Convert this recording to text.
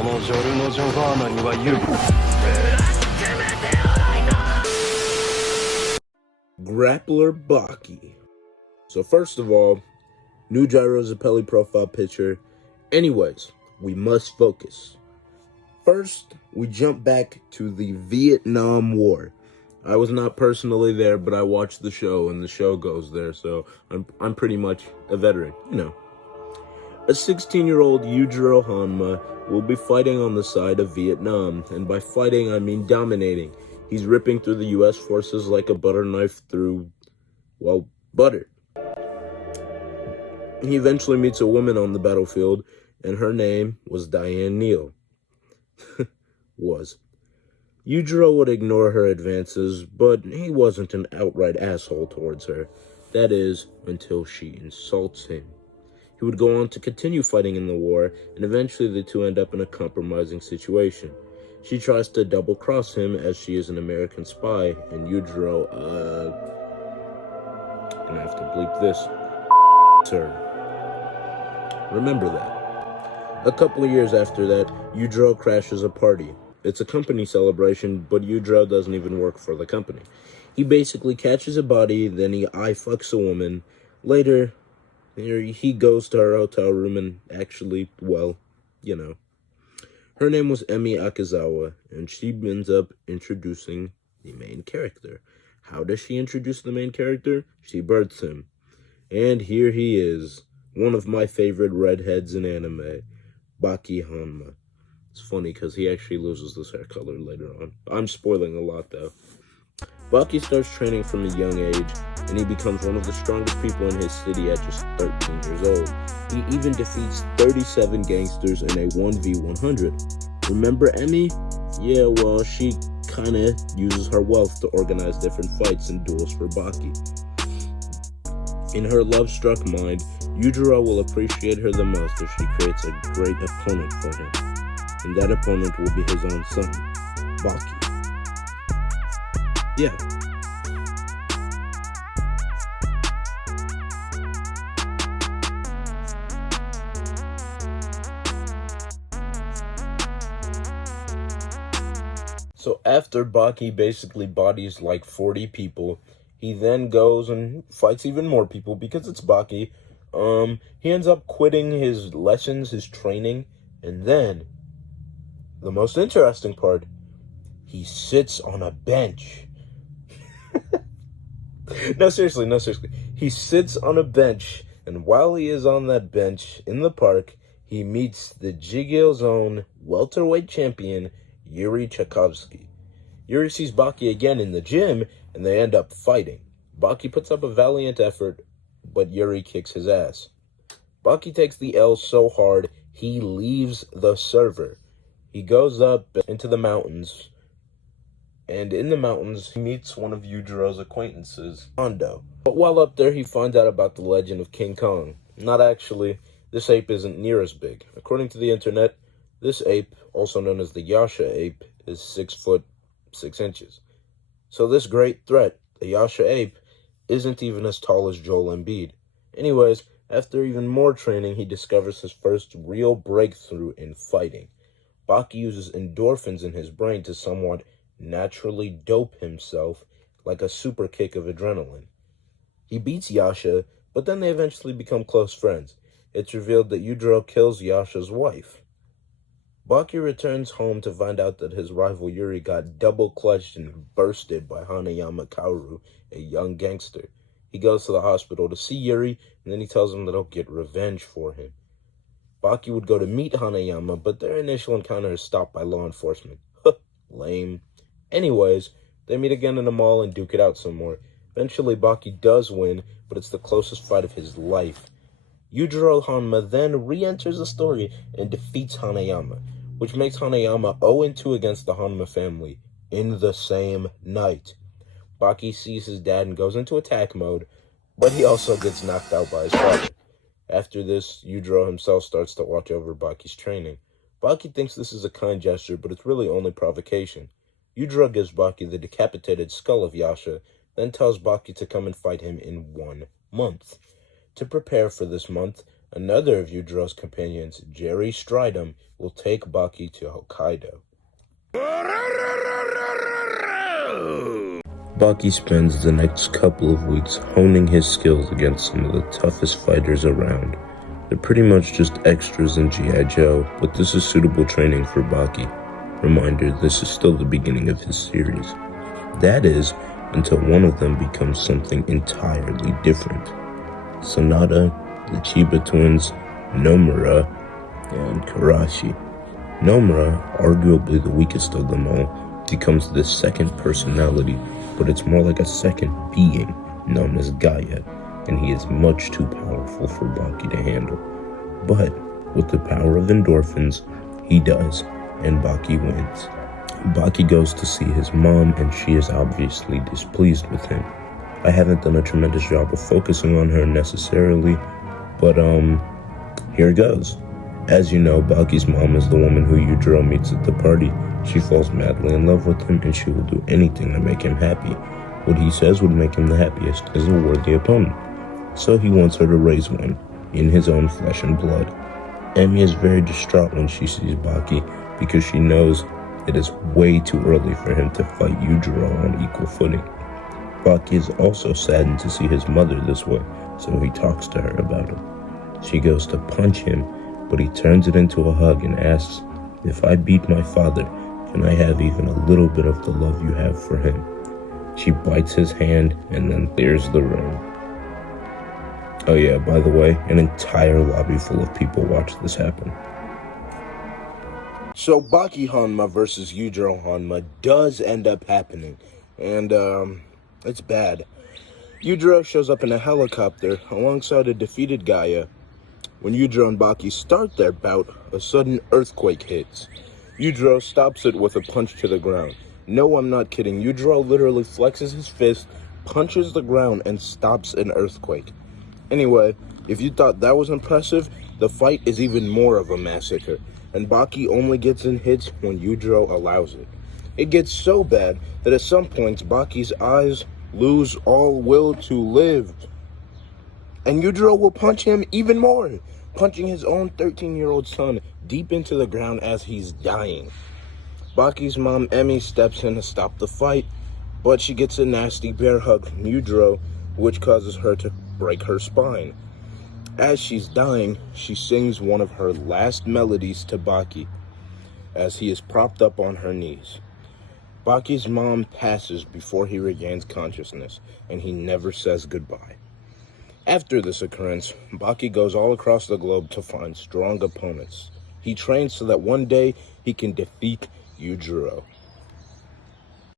のジョルノ・ジョバーナには言う。 Grappler Baki. So first of all, new gyro Zappelli profile picture. Anyways, we must focus. First, we jump back to the Vietnam War. I was not personally there, but I watched the show, and the show goes there, so I'm pretty much a veteran, you know. A 16-year-old yujiro hanma will be fighting on the side of Vietnam, and by fighting I mean dominating. He's ripping through the US forces like a butter knife through, well, butter. He eventually meets a woman on the battlefield, and her name was Diane Neal. Yujiro would ignore her advances, but he wasn't an outright asshole towards her. That is, until she insults him. He would go on to continue fighting in the war, and eventually the two end up in a compromising situation. She tries to double-cross him as she is an American spy, and Yujiro, gonna have to bleep this, her. Remember that. A couple of years after that, Yujiro crashes a party. It's a company celebration, but Yujiro doesn't even work for the company. He basically catches a body, then he eye-fucks a woman. Later, he goes to her hotel room and actually, well, you know. Her name was Emi Akazawa, and she ends up introducing the main character. How does she introduce the main character? She births him. And here he is, one of my favorite redheads in anime, Baki Hanma. It's funny because he actually loses this hair color later on. I'm spoiling a lot though. Baki starts training from a young age, and he becomes one of the strongest people in his city at just 13 years old. He even defeats 37 gangsters in a 1v100. Remember Emi? Yeah, well, she kinda uses her wealth to organize different fights and duels for Baki. In her love-struck mind, Yujiro will appreciate her the most if she creates a great opponent for him. And that opponent will be his own son, Baki. Yeah. So after Baki basically bodies like 40 people, he then goes and fights even more people because it's Baki. He ends up quitting his lessons, his training, and then the most interesting part, he sits on a bench. No, seriously. He sits on a bench, and while he is on that bench in the park, he meets the Jigil's own welterweight champion, Yuri Tchaikovsky. Yuri sees Baki again in the gym, and they end up fighting. Baki puts up a valiant effort, but Yuri kicks his ass. Baki takes the L so hard, he leaves the server. He goes up into the mountains, and in the mountains, he meets one of Yujiro's acquaintances, Indo. But while up there, he finds out about the legend of King Kong. Not actually, this ape isn't near as big. According to the internet, this ape, also known as the Yasha ape, is 6 foot 6 inches. So this great threat, the Yasha ape, isn't even as tall as Joel Embiid. Anyways, after even more training, he discovers his first real breakthrough in fighting. Baki uses endorphins in his brain to somewhat naturally dope himself like a super kick of adrenaline. He beats Yasha, but then they eventually become close friends. It's revealed that Yujiro kills Yasha's wife. Baki returns home to find out that his rival Yuri got double-clutched and bursted by Hanayama Kaoru, a young gangster. He goes to the hospital to see Yuri, and then he tells him that he'll get revenge for him. Baki would go to meet Hanayama, but their initial encounter is stopped by law enforcement. Lame. Anyways, they meet again in a mall and duke it out some more. Eventually, Baki does win, but it's the closest fight of his life. Yujiro Hanma then re-enters the story and defeats Hanayama, which makes Hanayama 0-2 against the Hanma family in the same night. Baki sees his dad and goes into attack mode, but he also gets knocked out by his father. After this, Yujiro himself starts to watch over Baki's training. Baki thinks this is a kind gesture, but it's really only provocation. Yujiro gives Baki the decapitated skull of Yasha, then tells Baki to come and fight him in 1 month. To prepare for this month, Another of Yujiro's companions, Jerry Stridham, will take Baki to Hokkaido. Baki spends the next couple of weeks honing his skills against some of the toughest fighters around. They're pretty much just extras in G.I. Joe, but this is suitable training for Baki. Reminder, this is still the beginning of his series. That is, until one of them becomes something entirely different. Sonata, the Chiba twins, Nomura, and Karashi. Nomura, arguably the weakest of them all, becomes the second personality, but it's more like a second being, known as Gaia, and he is much too powerful for Baki to handle. But, with the power of endorphins, he does, and Baki wins. Baki goes to see his mom, and she is obviously displeased with him. I haven't done a tremendous job of focusing on her necessarily, but here goes. As you know, Baki's mom is the woman who Yujiro meets at the party. She falls madly in love with him, and she will do anything to make him happy. What he says would make him the happiest is a worthy opponent. So he wants her to raise one, in his own flesh and blood. Emi is very distraught when she sees Baki, because she knows it is way too early for him to fight Yujiro on equal footing. Baki is also saddened to see his mother this way, so he talks to her about it. She goes to punch him, but he turns it into a hug and asks, "If I beat my father, can I have even a little bit of the love you have for him?" She bites his hand and then clears the room. Oh yeah, by the way, an entire lobby full of people watched this happen. So Baki Hanma versus Yujiro Hanma does end up happening, and it's bad. Yujiro shows up in a helicopter alongside a defeated Gaia. When Yujiro and Baki start their bout, a sudden earthquake hits. Yujiro stops it with a punch to the ground. No, I'm not kidding. Yujiro literally flexes his fist, punches the ground, and stops an earthquake. Anyway, if you thought that was impressive, the fight is even more of a massacre, and Baki only gets in hits when Yujiro allows it. It gets so bad that at some points Baki's eyes lose all will to live, and Yujiro will punch him even more, punching his own 13-year-old son deep into the ground as he's dying. Baki's mom, Emi, steps in to stop the fight, but she gets a nasty bear hug from Yujiro, which causes her to break her spine. As she's dying, she sings one of her last melodies to Baki, as he is propped up on her knees. Baki's mom passes before he regains consciousness, and he never says goodbye. After this occurrence, Baki goes all across the globe to find strong opponents. He trains so that one day he can defeat Yujiro.